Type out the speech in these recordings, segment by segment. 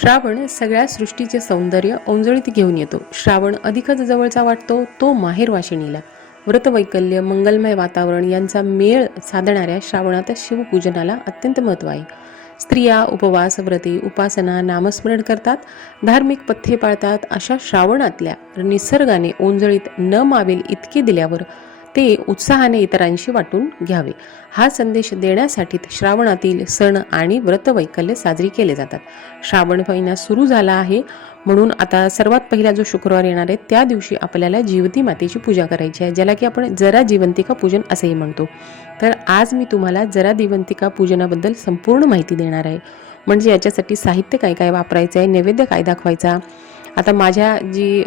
श्रावण सगळ्या सृष्टीचे सौंदर्य ओंजळीत घेऊन येतो. श्रावण अधिकच जवळचा वाटतो तो माहेर वाशिणीला. व्रतवैकल्य मंगलमय वातावरण यांचा मेळ साधणाऱ्या श्रावणात शिवपूजनाला अत्यंत महत्त्व आहे. स्त्रिया उपवास व्रते उपासना नामस्मरण करतात धार्मिक पथ्ये पाळतात अशा श्रावणातल्या निसर्गाने ओंजळीत न मावेल इतके दिल्यावर ते उत्साहाने इतरांशी वाटून घ्यावे. हा संदेश देण्यासाठी श्रावणातील सण आणि व्रतवैकल्य साजरी केले जातात. श्रावण महिना सुरू झाला आहे म्हणून आता सर्वात पहिला जो शुक्रवार येणार आहे त्या दिवशी आपल्याला जिवती मातेची पूजा करायची आहे ज्याला की आपण जरा जिवंतिका पूजन असंही म्हणतो. तर आज मी तुम्हाला जरा दिवंतिका पूजनाबद्दल संपूर्ण माहिती देणार आहे. म्हणजे याच्यासाठी साहित्य काय काय वापरायचं आहे नैवेद्य काय दाखवायचा आता माझ्या जी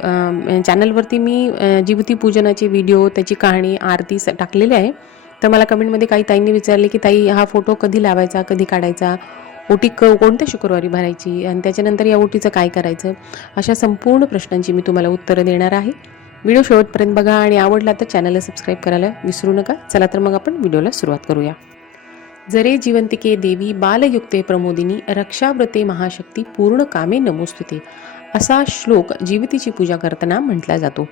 चॅनलवरती मी जीवती पूजनाचे व्हिडिओ त्याची कहाणी आरती स- टाकलेली आहे. तर मला कमेंटमध्ये काही ताईंनी विचारले की ताई हा फोटो कधी लावायचा कधी काढायचा? ओटी क कोणत्या शुक्रवारी भरायची? आणि त्याच्यानंतर या ओटीचं काय करायचं? अशा संपूर्ण प्रश्नांची मी तुम्हाला उत्तरं देणार आहे. व्हिडिओ शेवटपर्यंत बघा आणि आवडला तर चॅनलला सबस्क्राईब करायला विसरू नका. चला तर मग आपण व्हिडिओला सुरुवात करूया. जरे जिवंतिके देवी बालयुक्ते प्रमोदिनी रक्षाव्रते महाशक्ती पूर्ण कामे नमोस्तुते. असा श्लोक जीवितीची पूजा करताना म्हटला जातो.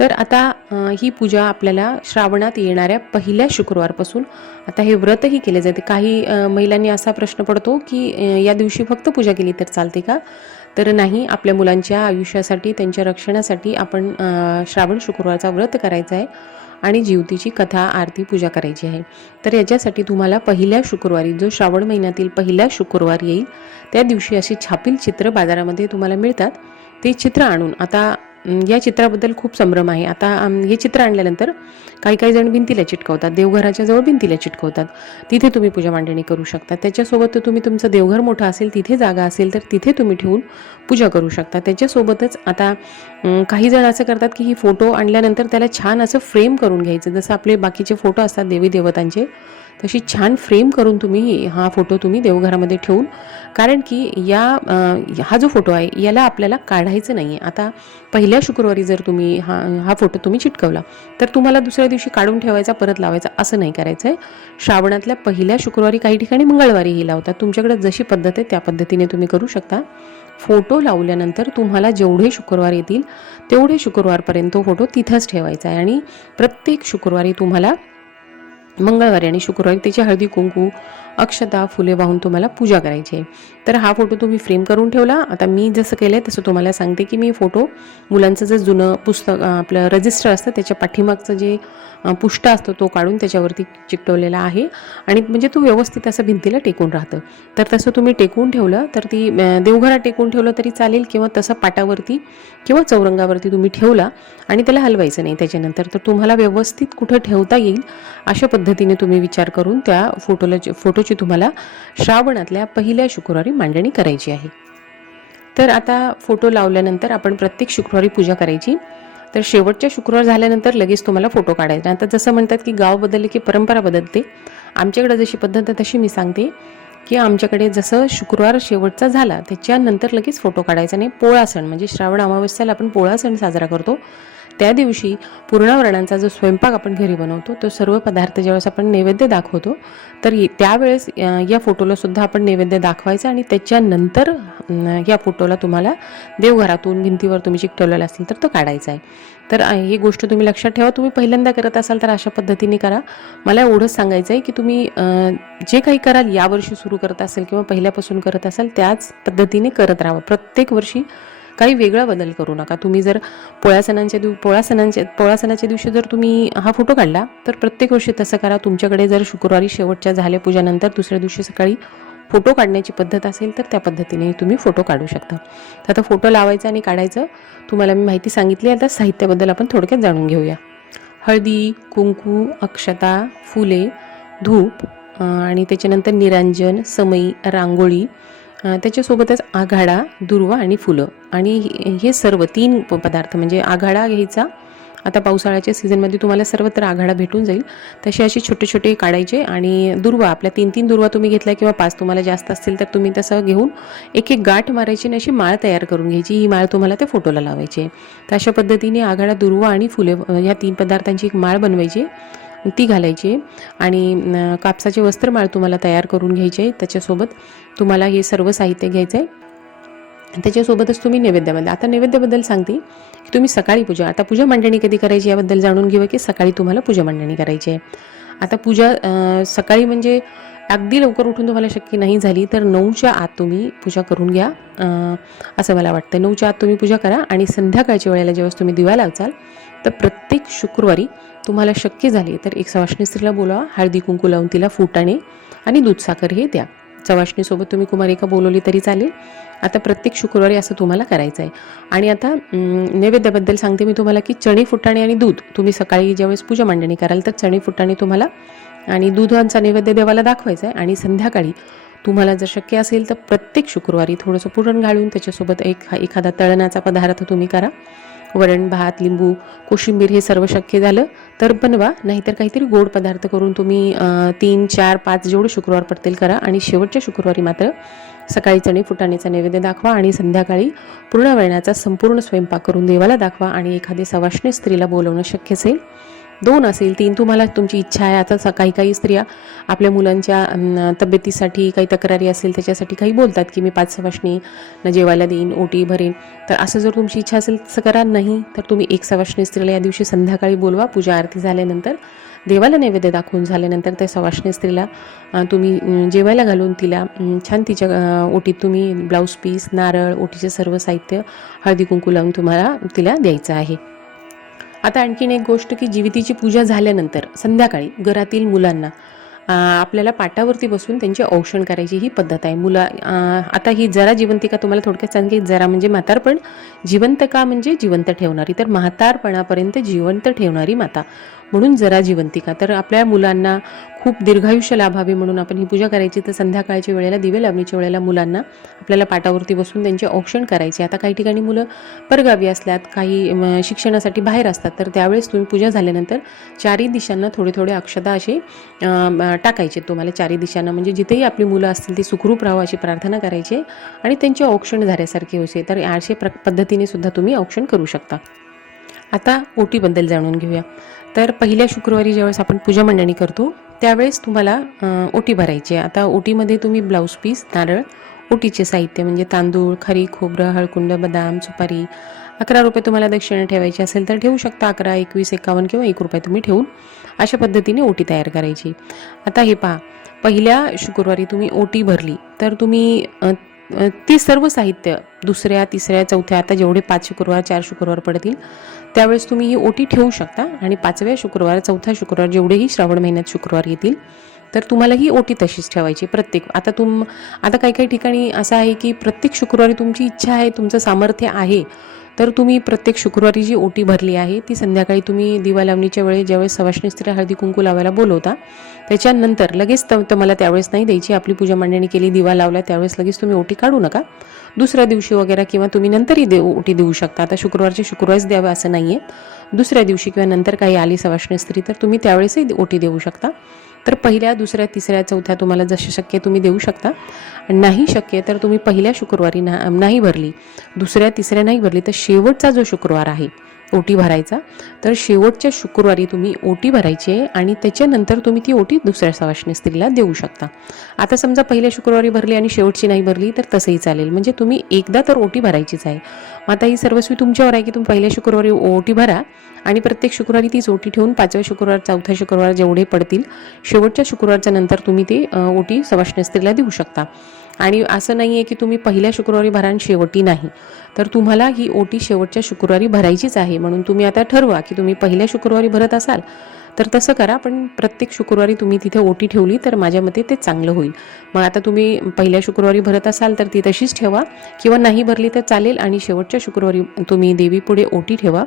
तर आता ही पूजा आपल्याला श्रावणात येणाऱ्या पहिल्या शुक्रवारपासून आता हे व्रतही केले जाते. काही महिलांनी असा प्रश्न पडतो की या दिवशी फक्त पूजा केली तर चालते का? तर नाही आपल्या मुलांच्या आयुष्यासाठी त्यांच्या रक्षणासाठी आपण श्रावण शुक्रवारचा व्रत करायचा आहे. आणि जीवतीची कथा आरती पूजा करायची आहे. तर याच्यासाठी तुम्हाला पहिल्या शुक्रवारी जो श्रावण महिन्यातील पहिल्या शुक्रवार येईल त्या दिवशी अशी छापील चित्र बाजारामध्ये तुम्हाला मिळतात. ते चित्र आणून आता या चित्राबद्दल खूप संभ्रम आहे. आता हे चित्र आणल्यानंतर काही काही जण भिंतीला चिटकवतात. देवघराच्या जवळ भिंतीला चिटकवतात. तिथे तुम्ही पूजा मांडणी करू शकता. त्याच्यासोबत तुम्ही तुमचं देवघर मोठं असेल तिथे जागा असेल तर तिथे तुम्ही ठेवून पूजा करू शकता. त्याच्यासोबतच आता काही जण असं करतात की ही फोटो आणल्यानंतर त्याला छान असं फ्रेम करून घ्यायचं. जसं आपले बाकीचे फोटो असतात देवी देवतांचे तशी छान फ्रेम करून तुम्ही हा फोटो तुम्ही देवघरामध्ये ठेवून कारण की या हा जो फोटो आहे याला आपल्याला काढायचं नाही आहे आता पहिल्या शुक्रवारी जर तुम्ही हा हा फोटो तुम्ही चिटकवला तर तुम्हाला दुसऱ्या दिवशी काढून ठेवायचा परत लावायचा असं नाही करायचं आहे श्रावणातल्या पहिल्या शुक्रवारी काही ठिकाणी मंगळवारीही लावतात. तुमच्याकडे जशी पद्धत आहे त्या पद्धतीने तुम्ही करू शकता. फोटो लावल्यानंतर तुम्हाला जेवढे शुक्रवार येतील तेवढे शुक्रवारपर्यंत तो फोटो तिथंच ठेवायचा आहे. आणि प्रत्येक शुक्रवारी तुम्हाला मंगळवारी आणि शुक्रवारी त्याची हळदी कुंकू अक्षता फुले वाहून तुम्हाला पूजा करायची आहे. तर हा फोटो तुम्ही फ्रेम करून ठेवला. आता मी जसं केलं आहे तसं तुम्हाला सांगते की मी फोटो मुलांचं जे जुनं पुस्तक आपलं रजिस्टर असतं त्याच्या पाठीमागचं जे पुष्टा असतो तो काढून त्याच्यावरती चिकटवलेला आहे. आणि म्हणजे तो व्यवस्थित असं भिंतीला टेकून राहतं. तर तसं तुम्ही टेकून ठेवलं तर ती देवघरात टेकून ठेवलं तरी चालेल किंवा तसं पाटावरती किंवा चौरंगावरती तुम्ही ठेवला आणि त्याला हलवायचं नाही. त्याच्यानंतर तर तुम्हाला व्यवस्थित कुठं ठेवता येईल अशा पद्धतीने तुम्ही विचार करून त्या फोटोला फोटोची तुम्हाला श्रावणातल्या पहिल्या शुक्रवारी मांडणी करायची आहे. तर आता फोटो लावल्यानंतर आपण प्रत्येक शुक्रवारी पूजा करायची. तर शेवटच्या शुक्रवार झाल्यानंतर लगेच तुम्हाला फोटो काढायचा. आता जसं म्हणतात की गाव बदलले की परंपरा बदलते. आमच्याकडे जशी पद्धत आहे तशी मी सांगते की आमच्याकडे जसं शुक्रवार शेवटचा झाला त्याच्यानंतर लगेच फोटो काढायचा आणि पोळा सण म्हणजे श्रावण अमावस्याला आपण पोळा सण साजरा करतो. त्या दिवशी पूर्णावरणांचा जो स्वयंपाक आपण घरी बनवतो तो सर्व पदार्थ ज्यावेळेस आपण नैवेद्य दाखवतो तर त्यावेळेस या फोटोला सुद्धा आपण नैवेद्य दाखवायचा आणि त्याच्यानंतर या फोटोला तुम्हाला देवघरातून भिंतीवर तुम्ही चिकटवलेला असेल तर तो काढायचा आहे. तर ही गोष्ट तुम्ही लक्षात ठेवा. तुम्ही पहिल्यांदा करत असाल तर अशा पद्धतीने करा. मला एवढंच सांगायचं आहे की तुम्ही जे काही कराल यावर्षी सुरू करत असेल किंवा पहिल्यापासून करत असाल त्याच पद्धतीने करत राहा प्रत्येक वर्षी काही वेगळा बदल करू नका. तुम्ही जर पोळ्या सणांच्या दिव पोळा सणांच्या सणाच्या दिवशी जर तुम्ही हा फोटो काढला तर प्रत्येक वर्षी तसं करा. तुमच्याकडे जर शुक्रवारी शेवटच्या झाल्या पूजानंतर दुसऱ्या दिवशी सकाळी फोटो काढण्याची पद्धत असेल तर त्या पद्धतीने तुम्ही फोटो काढू शकता. तर आता फोटो लावायचा आणि काढायचं तुम्हाला मी माहिती सांगितली. आता साहित्याबद्दल आपण थोडक्यात जाणून घेऊया. हळदी कुंकू अक्षता फुले धूप आणि त्याच्यानंतर निरांजन समई रांगोळी त्याच्यासोबतच आघाडा दुर्वा आणि फुलं. आणि हे- हे सर्व तीन प- पदार्थ म्हणजे आघाडा घ्यायचा. आता पावसाळ्याच्या सीझनमध्ये तुम्हाला सर्वत्र आघाडा भेटून जाईल. तसे असे छोटे छोटे काढायचे आणि दुर्वा आपल्या तीन तीन दुर्वा तुम्ही घेतल्या किंवा पाच तुम्हाला जास्त असतील तर तुम्ही तसं घेऊन एक एक गाठ मारायची आणि अशी माळ तयार करून घ्यायची. ही माळ तुम्हाला त्या फोटोला लावायची आहे. तर अशा पद्धतीने आघाडा दुर्वा आणि फुले या ह्या तीन पदार्थांची एक माळ बनवायची ती घालायची आणि कापसाचे वस्त्रमाळ तुम्हाला तयार करून घ्यायचे आहे त्याच्यासोबत तुम्हाला हे सर्व साहित्य घ्यायचं आहे त्याच्यासोबतच तुम्ही नैवेद्याबद्दल आता नैवेद्याबद्दल सांगते की तुम्ही सकाळी पूजा आता पूजा मांडणी कधी करायची याबद्दल जाणून घेऊया की सकाळी तुम्हाला पूजा मांडणी करायची आहे. आता पूजा सकाळी म्हणजे अगदी लवकर उठून तुम्हाला शक्य नाही झाली तर नऊच्या आत तुम्ही पूजा करून घ्या. असं मला वाटतं. नऊच्या आत तुम्ही पूजा करा आणि संध्याकाळच्या वेळेला जेव्हा तुम्ही दिवा लावचाल तर प्रत्येक शुक्रवारी तुम्हाला शक्य झाले तर एक सवाष्णी स्त्रीला बोलावा हळदी कुंकू लावून तिला फुटाणे आणि दूध साखर हे द्या. सवाष्णीसोबत तुम्ही कुमारिका बोलवली तरी चालेल. आता प्रत्येक शुक्रवारी असं तुम्हाला करायचं आहे आणि आता नैवेद्याबद्दल सांगते मी तुम्हाला की चणे फुटाणे आणि दूध तुम्ही सकाळी ज्यावेळेस पूजा मांडणी कराल तर चणे फुटाणे तुम्हाला आणि दुधांचा नैवेद्य देवाला दाखवायचा आहे आणि संध्याकाळी तुम्हाला जर शक्य असेल तर प्रत्येक शुक्रवारी थोडंसं पुरण घालून त्याच्यासोबत एक एखादा तळणाचा पदार्थ तुम्ही करा. वरण भात लिंबू कोशिंबीर हे सर्व शक्य झालं तर बनवा. नाहीतर काहीतरी गोड पदार्थ करून तुम्ही तीन चार पाच जेवढे शुक्रवार पडतील करा आणि शेवटच्या शुक्रवारी मात्र सकाळी चणे फुटाण्याचा नैवेद्य दाखवा आणि संध्याकाळी पूर्ण वेळण्याचा संपूर्ण स्वयंपाक करून देवाला दाखवा आणि एखादी सवाष्णी स्त्रीला बोलवणं शक्य असेल दोन असेल तीन तुम्हाला तुमची इच्छा आहे. आता स- काही काही स्त्रिया आपल्या मुलांच्या तब्येतीसाठी काही तक्रारी असेल त्याच्यासाठी काही बोलतात की मी पाच सवाष्णी न जेवायला देईन ओटी भरेन. तर असं जर तुमची इच्छा असेल तसं करा. नाही तर तुम्ही एक सवाष्णी स्त्रीला या दिवशी संध्याकाळी बोलवा. पूजा आरती झाल्यानंतर देवाला नैवेद्य दाखवून झाल्यानंतर त्या सवाष्णी स्त्रीला तुम्ही जेवायला घालून तिला छान तिच्या ओटीत तुम्ही ब्लाऊज पीस नारळ ओटीचे सर्व साहित्य हळदी कुंकू लावून तुम्हाला तिला द्यायचं आहे. आता आणखीन एक गोष्ट की जीवितीची पूजा झाल्यानंतर संध्याकाळी घरातील मुलांना आपल्याला पाटावरती बसून त्यांची औषण करायची ही पद्धत आहे. मुला आता ही जरा जिवंतिका तुम्हाला थोडक्यात सांगते जरा म्हणजे म्हातारपण जिवंत का म्हणजे जिवंत ठेवणारी तर म्हातारपणापर्यंत जिवंत ठेवणारी माता. म्हणून जरा जिवंतिका तर आपल्या मुलांना खूप दीर्घायुष्य लाभावे म्हणून आपण ही पूजा करायची. तर संध्याकाळच्या वेळेला दिवे लावणीच्या वेळेला मुलांना आपल्याला पाटावरती बसून त्यांचे औक्षण करायचे. आता काही ठिकाणी मुलं परगावी असल्यात काही शिक्षणासाठी बाहेर असतात. तर त्यावेळेस तुम्ही पूजा झाल्यानंतर चारही दिशांना थोडे थोडे अक्षता असे टाकायचे तुम्हाला. चारही दिशांना म्हणजे जिथेही आपली मुलं असतील ती सुखरूप राहावं अशी प्रार्थना करायची आणि त्यांचे औक्षण झाल्यासारखे होते तर असे प्र पद्धतीने सुद्धा तुम्ही औक्षण करू शकता. आता ओटीबद्दल जाणून घेऊया. तर पहिल्या शुक्रवारी ज्यावेळेस आपण पूजा मांडणी करतो त्यावेळेस तुम्हाला ओटी भरायची आहे. आता ओटीमध्ये तुम्ही ब्लाऊज पीस नारळ ओटीचे साहित्य म्हणजे तांदूळ खरी खोबरं हळकुंड बदाम सुपारी अकरा रुपये तुम्हाला दक्षिणा ठेवायची असेल तर ठेवू शकता. अकरा एकवीस एकावन्न किंवा एक रुपये तुम्ही ठेवून अशा पद्धतीने ओटी तयार करायची. आता हे पहा पहिल्या शुक्रवारी तुम्ही ओटी भरली तर तुम्ही ते सर्व साहित्य दुसऱ्या तिसऱ्या चौथ्या आता जेवढे पाच शुक्रवार चार शुक्रवार पडतील त्यावेळेस तुम्ही ही ओटी ठेवू शकता आणि पाचव्या शुक्रवार चौथा शुक्रवार जेवढेही श्रावण महिन्यात शुक्रवार येतील तर तुम्हाला ही ओटी तशीच ठेवायची. प्रत्येक आता तुम आता काही काही ठिकाणी असं आहे की प्रत्येक शुक्रवारी तुमची इच्छा आहे तुमचं सामर्थ्य आहे तर तुम्ही प्रत्येक शुक्रवारी जी ओटी भरली आहे ती संध्याकाळी तुम्ही दिवा लावणीच्या वेळी ज्यावेळेस सवाष्णी स्त्री हळदी कुंकू लावायला बोलवता त्याच्यानंतर लगेच तर तर मला त्यावेळेस नाही द्यायची. आपली पूजा मांडणी केली दिवा लावला त्यावेळेस लगेच तुम्ही ओटी काढू नका. दुसऱ्या दिवशी वगैरे किंवा तुम्ही नंतरही देऊ ओटी देऊ शकता. आता शुक्रवारचे शुक्रवारीच द्यावं असं नाही आहे दुसऱ्या दिवशी किंवा नंतर काही आली सवाष्णी स्त्री तर तुम्ही त्यावेळेसही ओटी देऊ शकता. तर पहिल्या दुसऱ्या तिसऱ्या चौथ्या तुम्हाला जसे शक्य तुम्ही देऊ शकता. नाही शक्य तर तुम्ही पहिल्या शुक्रवारी ना नाही भरली दुसऱ्या तिसऱ्या नाही भरली तर शेवटचा जो शुक्रवार आहे ओटी भरायचा. तर शेवटच्या शुक्रवारी तुम्ही ओटी भरायची आहे आणि त्याच्यानंतर तुम्ही ती ओटी दुसऱ्या सवाष्णी स्त्रीला देऊ शकता. आता समजा पहिल्या शुक्रवारी भरली आणि शेवटची नाही भरली तर तसंही चालेल. म्हणजे तुम्ही एकदा तर ओटी भरायचीच आहे. मग आता ही सर्वस्वी तुमच्यावर आहे की तुम्ही पहिल्या शुक्रवारी ओटी भरा आणि प्रत्येक शुक्रवारी तीच ओटी ठेवून पाचव्या शुक्रवार चौथ्या शुक्रवार जेवढे पडतील शेवटच्या शुक्रवारच्या नंतर तुम्ही ते ओटी सवाष्णी स्त्रीला देऊ शकता. आणि असं नाही आहे की तुम्ही पहिल्या शुक्रवारी भरा आणि शेवटी नाही. तर तुम्हाला ही ओटी शेवटच्या शुक्रवारी भरायचीच आहे. म्हणून तुम्ही आता ठरवा की तुम्ही पहिल्या शुक्रवारी भरत असाल तर तसं करा पण प्रत्येक शुक्रवारी तुम्ही तिथे ओटी ठेवली तर माझ्या मते ते चांगलं होईल. मग आता तुम्ही पहिल्या शुक्रवारी भरत असाल तर ती तशीच ठेवा किंवा नाही भरली तर चालेल आणि शेवटच्या शुक्रवारी तुम्ही देवीपुढे ओटी ठेवा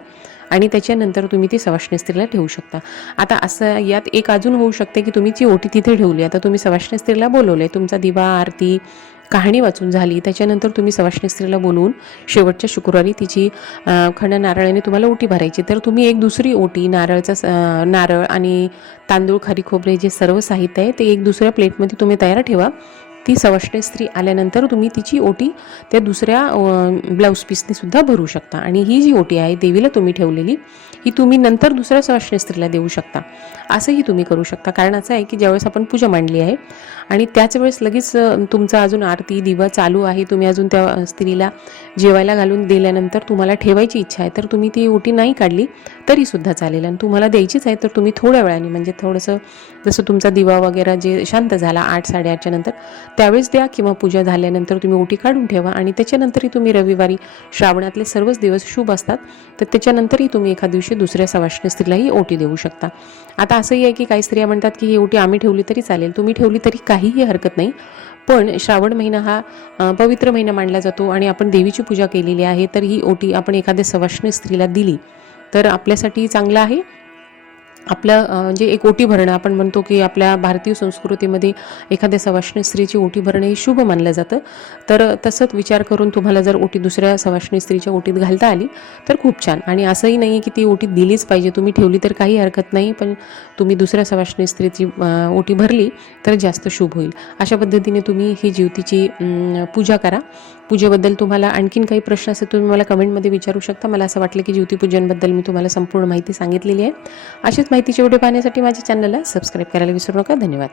आणि त्याच्यानंतर तुम्ही ती सवाष्णी स्त्रीला ठेवू शकता. आता असं यात एक अजून होऊ शकते की तुम्ही ती ओटी तिथे ठेवली. आता तुम्ही सवाष्णी स्त्रीला बोलवले तुमचा दिवा आरती कहाणी वाचून झाली. त्याच्यानंतर तुम्ही सवाष्णी स्त्रीला बोलवून शेवटच्या शुक्रवारी तिची खंड नारळाने तुम्हाला ओटी भरायची. तर तुम्ही एक दुसरी ओटी नारळचा नारळ आणि तांदूळ खारी खोबरे जे सर्व साहित्य आहे ते एक दुसऱ्या प्लेटमध्ये तुम्ही तयार ठेवा. ती सवष्टे स्त्री आल्यानंतर तुम्ही तिची ओटी त्या दुसऱ्या ब्लाऊज पीसने सुद्धा भरू शकता. आणि ही जी ओटी आहे देवीला तुम्ही ठेवलेली ही तुम्ही नंतर दुसऱ्या सवष्टे स्त्रीला देऊ शकता. असंही तुम्ही करू शकता. कारण असं आहे की ज्यावेळेस आपण पूजा मांडली आहे आणि त्याच वेळेस लगेच तुमचा अजून आरती दिवा चालू आहे तुम्ही अजून त्या स्त्रीला जेवायला घालून दिल्यानंतर तुम्हाला ठेवायची इच्छा आहे तर तुम्ही ती ओटी नाही काढली तरी सुद्धा चालेल. आणि तुम्हाला द्यायचीच आहे तर तुम्ही थोड्या वेळाने म्हणजे थोडंसं जसं तुमचा दिवा वगैरे जे शांत झाला आठ साडेआठच्या नंतर त्यावेळेस द्या किंवा पूजा झाल्यानंतर तुम्ही ओटी काढून ठेवा आणि त्याच्यानंतरही तुम्ही रविवारी श्रावणातले सर्वच दिवस शुभ असतात तर त्याच्यानंतरही तुम्ही एका दिवशी दुसऱ्या सवाष्ण स्त्रीलाही ओटी देऊ शकता. आता असंही आहे की काही स्त्रिया म्हणतात की ही ओटी आम्ही ठेवली तरी चालेल तुम्ही ठेवली तरी काहीही हरकत नाही. पण श्रावण महिना हा पवित्र महिना मानला जातो आणि आपण देवीची पूजा केलेली आहे तर ही ओटी आपण एखाद्या सवाष्णी स्त्रीला दिली तर आपल्यासाठी चांगलं आहे? आपलं जे म्हणजे एक ओटी भरणं आपण म्हणतो की आपल्या भारतीय संस्कृतीमध्ये एखाद्या सवाष्णी स्त्रीची ओटी भरणं हे शुभ मानलं जातं. तर तसंच विचार करून तुम्हाला जर ओटी दुसऱ्या सवाष्णी स्त्रीच्या ओटीत घालता आली तर खूप छान. आणि असंही नाही आहे की ती ओटी दिलीच पाहिजे. तुम्ही ठेवली तर काही हरकत नाही पण तुम्ही दुसऱ्या सवाष्णी स्त्रीची ओटी भरली तर जास्त शुभ होईल. अशा पद्धतीने तुम्ही ही ज्योतीची पूजा करा. पूजेबद्दल तुम्हाला आणखीन काही प्रश्न असेल तुम्ही मला कमेंटमध्ये विचारू शकता. मला असं वाटलं की ज्योतिपूजनबद्दल मी तुम्हाला संपूर्ण माहिती सांगितलेली आहे. असेच माहितीचे व्हिडिओ पाहण्यासाठी माझ्या चॅनलला सबस्क्राईब करायला विसरू नका. धन्यवाद.